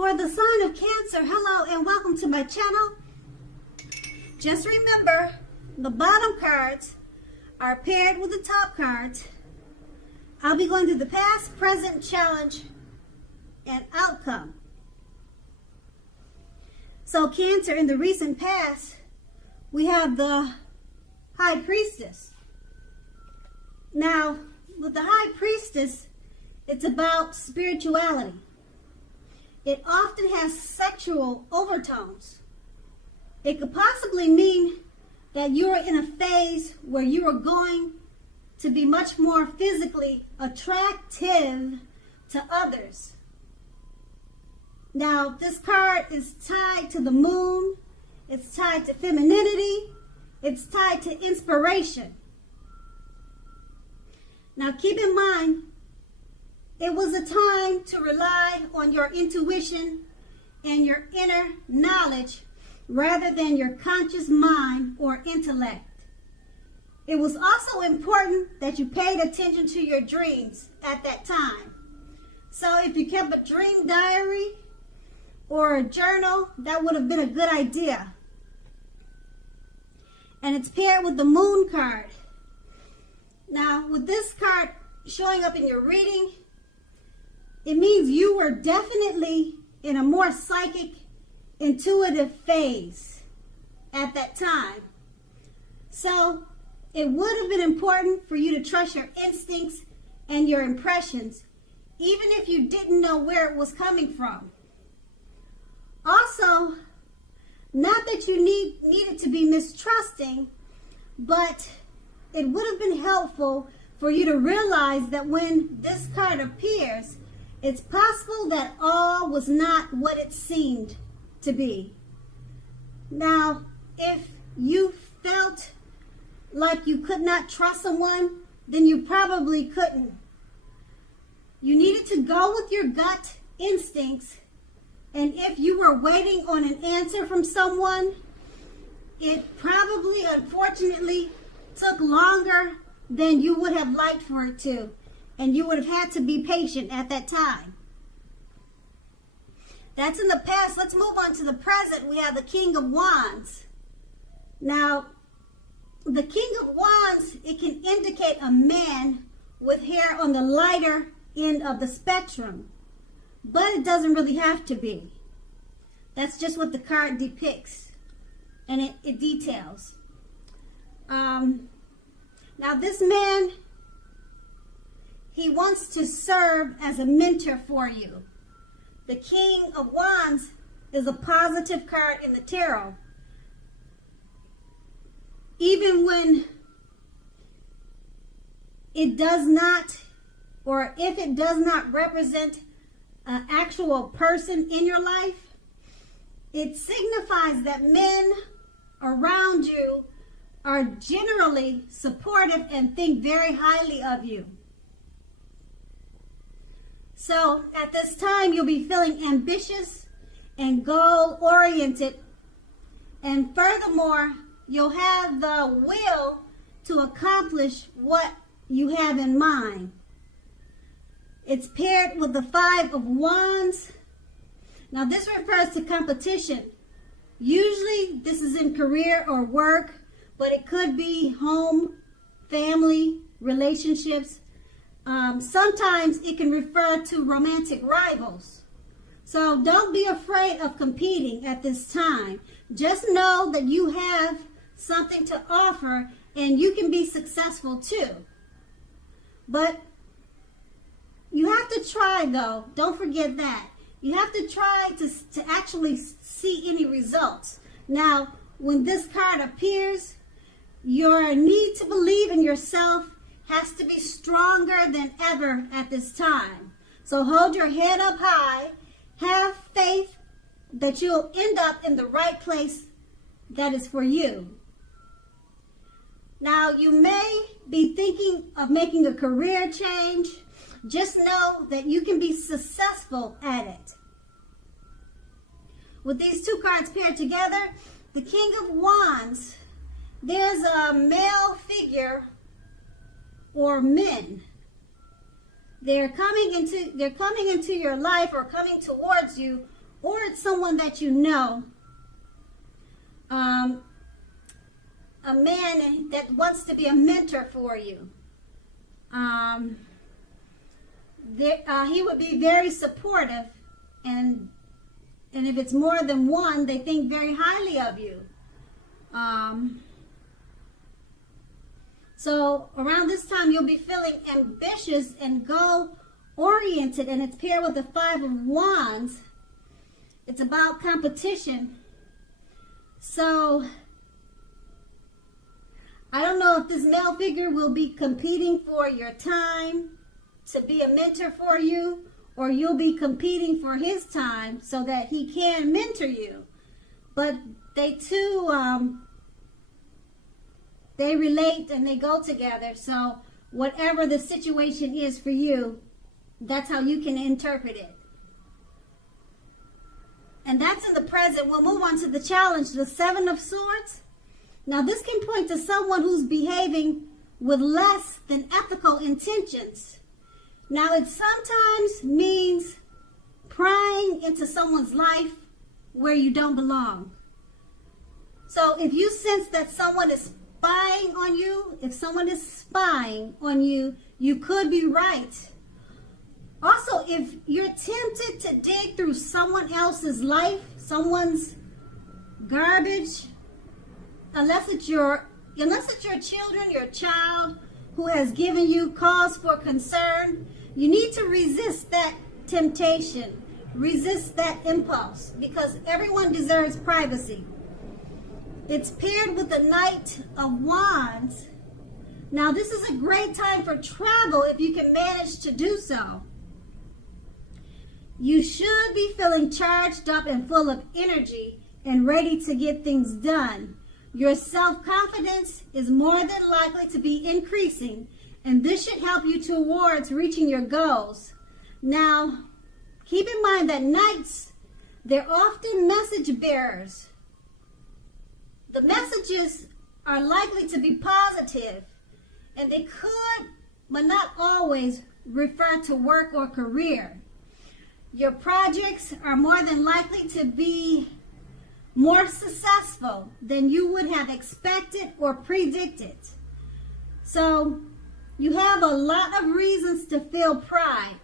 For the sign of Cancer, hello and welcome to my channel. Just remember, the bottom cards are paired with the top cards. I'll be going through the past, present, challenge, and outcome. So Cancer, in the recent past, we have the High Priestess. Now, with the High Priestess, it's about spirituality. It often has sexual overtones. It could possibly mean that you are in a phase where you are going to be much more physically attractive to others. Now, this card is tied to the moon. It's tied to femininity. It's tied to inspiration. Now, keep in mind, it was a time to rely on your intuition and your inner knowledge rather than your conscious mind or intellect. It was also important that you paid attention to your dreams at that time. So if you kept a dream diary or a journal, that would have been a good idea. And it's paired with the moon card. Now, with this card showing up in your reading, it means you were definitely in a more psychic, intuitive phase at that time. So it would have been important for you to trust your instincts and your impressions, even if you didn't know where it was coming from. Also, not that you needed to be mistrusting, but it would have been helpful for you to realize that when this card appears, it's possible that all was not what it seemed to be. Now, if you felt like you could not trust someone, then you probably couldn't. You needed to go with your gut instincts, and if you were waiting on an answer from someone, it probably, unfortunately, took longer than you would have liked for it to. And you would have had to be patient at that time. That's in the past. Let's move on to the present. We have the King of Wands. Now, the King of Wands, it can indicate a man with hair on the lighter end of the spectrum. But it doesn't really have to be. That's just what the card depicts. And it details. Now, this man, he wants to serve as a mentor for you. The King of Wands is a positive card in the tarot. Even when it does not, or if it does not represent an actual person in your life, it signifies that men around you are generally supportive and think very highly of you. So at this time, you'll be feeling ambitious and goal-oriented. And furthermore, you'll have the will to accomplish what you have in mind. It's paired with the Five of Wands. Now this refers to competition. Usually this is in career or work, but it could be home, family, relationships. Sometimes it can refer to romantic rivals. So don't be afraid of competing at this time. Just know that you have something to offer and you can be successful too. But you have to try though. Don't forget that. You have to try to actually see any results. Now, when this card appears, your need to believe in yourself has to be stronger than ever at this time. So hold your head up high. Have faith that you'll end up in the right place that is for you. Now, you may be thinking of making a career change. Just know that you can be successful at it. With these two cards paired together, the King of Wands, there's a male figure or men. They're coming into your life or coming towards you or it's someone that you know. A man that wants to be a mentor for you. He would be very supportive, and if it's more than one, they think very highly of you. So around this time, you'll be feeling ambitious and goal-oriented, and it's paired with the 5 of Wands. It's about competition. So I don't know if this male figure will be competing for your time to be a mentor for you, or you'll be competing for his time so that he can mentor you. But they too, they relate and they go together. So whatever the situation is for you, that's how you can interpret it. And that's in the present. We'll move on to the challenge, the 7 of Swords. Now this can point to someone who's behaving with less than ethical intentions. Now it sometimes means prying into someone's life where you don't belong. So if you sense that someone is spying on you, if someone is spying on you, you could be right. Also, if you're tempted to dig through someone else's life, someone's garbage, unless it's your children, your child who has given you cause for concern, you need to resist that temptation, resist that impulse, because everyone deserves privacy. It's paired with the Knight of Wands. Now, this is a great time for travel if you can manage to do so. You should be feeling charged up and full of energy and ready to get things done. Your self-confidence is more than likely to be increasing, and this should help you towards reaching your goals. Now, keep in mind that knights, they're often message bearers. The messages are likely to be positive, and they could, but not always, refer to work or career. Your projects are more than likely to be more successful than you would have expected or predicted. So you have a lot of reasons to feel pride.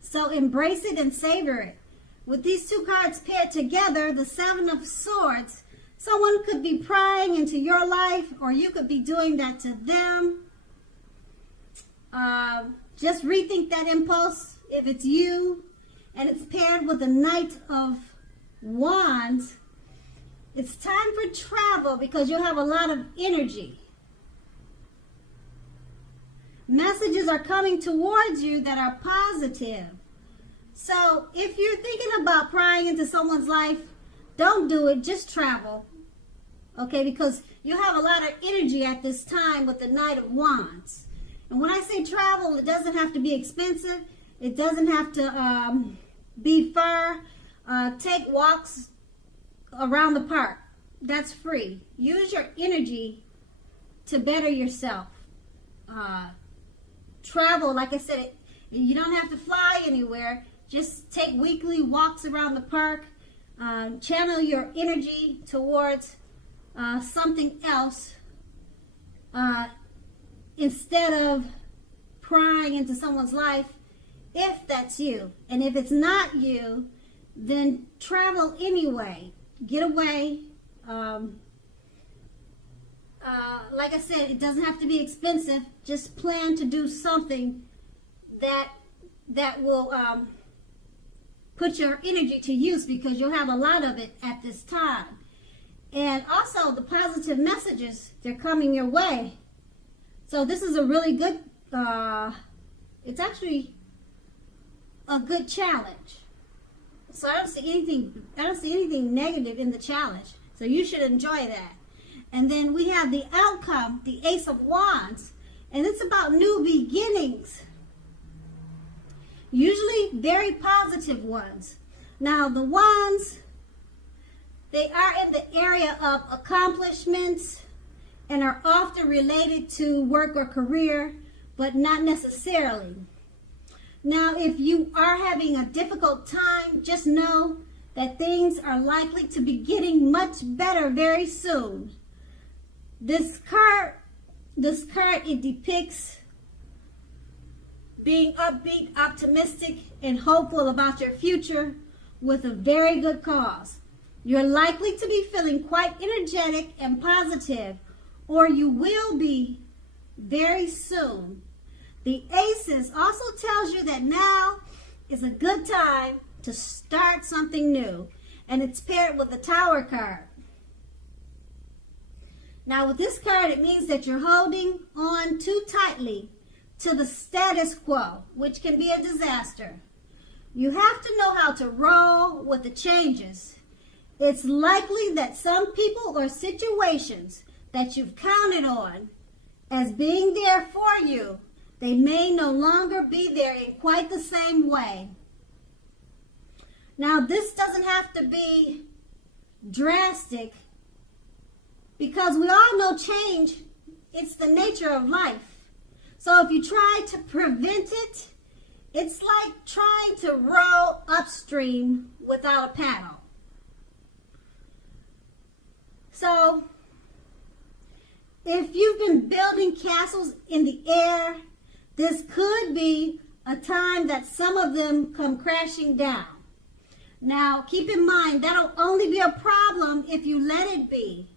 So embrace it and savor it. With these two cards paired together, the 7 of Swords, someone could be prying into your life, or you could be doing that to them. Just rethink that impulse if it's you. And it's paired with the Knight of Wands. It's time for travel because you'll have a lot of energy. Messages are coming towards you that are positive. So if you're thinking about prying into someone's life, don't do it. Just travel. Okay, because you have a lot of energy at this time with the Knight of Wands. And when I say travel, it doesn't have to be expensive. It doesn't have to be far. Take walks around the park. That's free. Use your energy to better yourself. Travel, like I said, you don't have to fly anywhere. Just take weekly walks around the park. Channel your energy towards something else instead of prying into someone's life, if that's you. And if it's not you, then travel anyway. Get away. Like I said, it doesn't have to be expensive. Just plan to do something that will put your energy to use, because you'll have a lot of it at this time. And also the positive messages, they're coming your way. So this is a really good, it's actually a good challenge. So I don't see anything negative in the challenge. So you should enjoy that. And then we have the outcome, the Ace of Wands, and it's about new beginnings. Usually very positive ones. Now the wands, they are in the area of accomplishments and are often related to work or career, but not necessarily. Now, if you are having a difficult time, just know that things are likely to be getting much better very soon. This card, it depicts being upbeat, optimistic, and hopeful about your future with a very good cause. You're likely to be feeling quite energetic and positive, or you will be very soon. The Aces also tells you that now is a good time to start something new, and it's paired with the Tower card. Now with this card, it means that you're holding on too tightly to the status quo, which can be a disaster. You have to know how to roll with the changes. It's likely that some people or situations that you've counted on as being there for you, they may no longer be there in quite the same way. Now, this doesn't have to be drastic, because we all know change, it's the nature of life. So if you try to prevent it, it's like trying to row upstream without a paddle. So if you've been building castles in the air, this could be a time that some of them come crashing down. Now, keep in mind, that'll only be a problem if you let it be,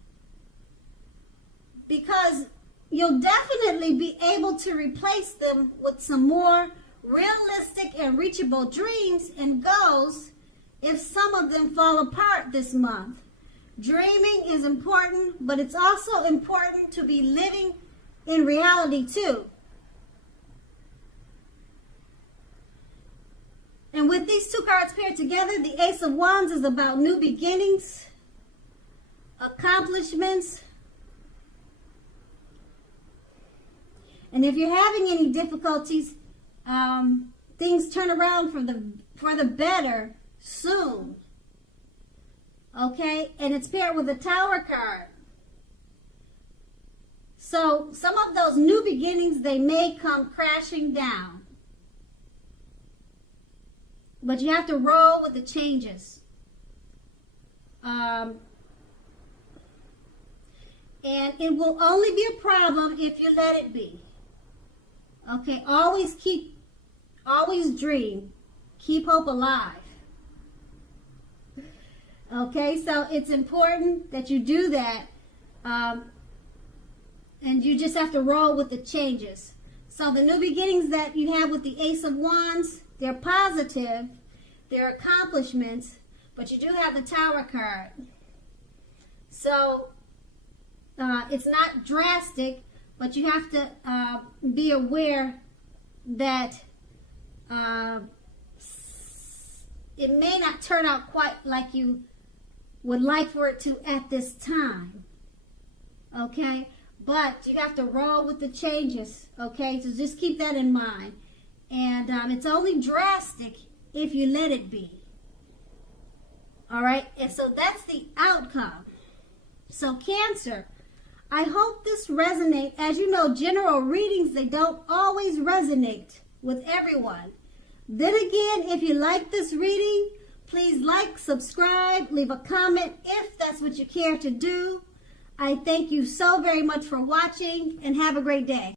because you'll definitely be able to replace them with some more realistic and reachable dreams and goals if some of them fall apart this month. Dreaming is important, but it's also important to be living in reality too. And with these two cards paired together, the Ace of Wands is about new beginnings, accomplishments. And if you're having any difficulties, things turn around for the better soon. Okay? And it's paired with the Tower card. So some of those new beginnings, they may come crashing down. But you have to roll with the changes. And it will only be a problem if you let it be. Okay, always dream. Keep hope alive. Okay, so it's important that you do that. And you just have to roll with the changes. So the new beginnings that you have with the Ace of Wands, they're positive, they're accomplishments, but you do have the Tower card. So it's not drastic, but you have to be aware that it may not turn out quite like you would like for it to at this time. Okay? But you have to roll with the changes. Okay? So just keep that in mind. And it's only drastic if you let it be. All right? And so that's the outcome. So Cancer, I hope this resonates. As you know, general readings, they don't always resonate with everyone. Then again, if you like this reading, please like, subscribe, leave a comment if that's what you care to do. I thank you so very much for watching, and have a great day.